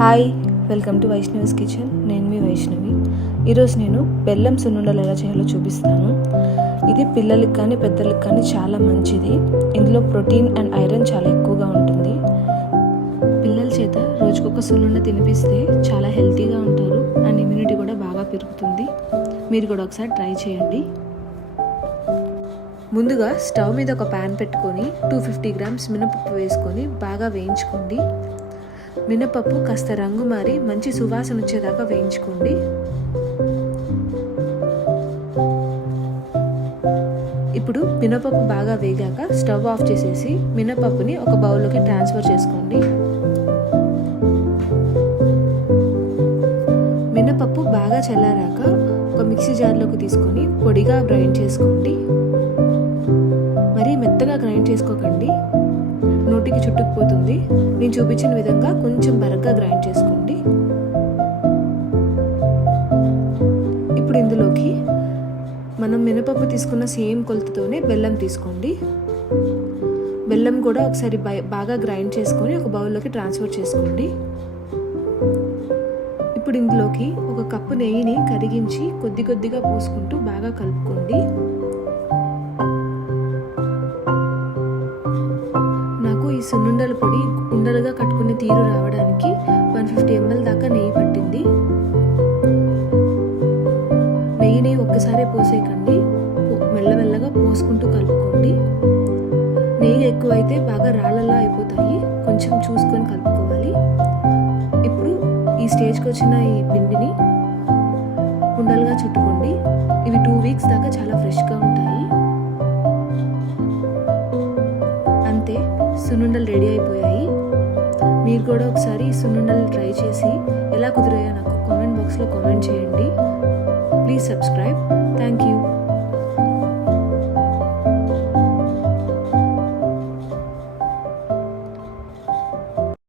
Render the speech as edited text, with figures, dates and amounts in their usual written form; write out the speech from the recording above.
Hi, welcome to Vaishnavi's kitchen. నేను మీ వైష్ణవి. ఈరోజు నేను బెల్లం సున్నుండలు ఎలా చేయాలో చూపిస్తాను. ఇది పిల్లలకి కానీ పెద్దలకు కానీ చాలా మంచిది. ఇందులో ప్రోటీన్ అండ్ ఐరన్ చాలా ఎక్కువగా ఉంటుంది. పిల్లల చేత రోజుకొక సున్నుండ తినిపిస్తే చాలా హెల్తీగా ఉంటారు అండ్ ఇమ్యూనిటీ కూడా బాగా పెరుగుతుంది. మీరు కూడా ఒకసారి ట్రై చేయండి. ముందుగా స్టవ్ మీద ఒక ప్యాన్ పెట్టుకొని 250 గ్రామ్స్ మినపప్పు వేసుకొని బాగా వేయించుకోండి. మినపప్పు కాస్త రంగు మారి మంచి సువాసన వచ్చేదాకా వేయించుకోండి. ఇప్పుడు మినపప్పు బాగా వేగాక స్టవ్ ఆఫ్ చేసేసి మినపప్పుని ఒక బౌల్లోకి ట్రాన్స్ఫర్ చేసుకోండి. మినపప్పు బాగా చల్లారాక ఒక మిక్సీ జార్లోకి తీసుకొని పొడిగా గ్రైండ్ చేసుకోండి. మరీ మెత్తగా గ్రైండ్ చేసుకోకండి, నోటికి చుట్టుకుపోతుంది. నేను చూపించిన విధంగా కొంచెం బరగ్గా గ్రైండ్ చేసుకోండి. ఇప్పుడు ఇందులోకి మనం మినపప్పు తీసుకున్న సేమ్ కొలతతోనే బెల్లం తీసుకోండి. బెల్లం కూడా ఒకసారి బాగా గ్రైండ్ చేసుకొని ఒక బౌల్లోకి ట్రాన్స్ఫర్ చేసుకోండి. ఇప్పుడు ఇందులోకి ఒక కప్పు నెయ్యిని కరిగించి కొద్ది కొద్దిగా పోసుకుంటూ బాగా కలుపుకోండి. ఈ సున్నుండల పొడి ఉండలుగా కట్టుకునే తీరు రావడానికి 150 ml దాకా నెయ్యి పట్టింది. నెయ్యిని ఒక్కసారి పోసేయకండి, మెల్లమెల్లగా పోసుకుంటూ కలుపుకోండి. నెయ్యి ఎక్కువైతే బాగా రాళ్ళలా అయిపోతాయి, కొంచెం చూసుకొని కలుపుకోవాలి. ఇప్పుడు ఈ స్టేజ్కి వచ్చిన ఈ పిండిని ఉండలుగా చుట్టుకోండి. ఇవి 2 weeks దాకా చాలా ఫ్రెష్గా ఉంటాయి. అంతే, సున్నుండలు రెడీ అయిపోయాయి. మీరు కూడా ఒకసారి ఈ సున్నుండలు ట్రై చేసి ఎలా కుదిరాయో నాకు కామెంట్ బాక్స్లో కామెంట్ చేయండి. Please subscribe. Thank you.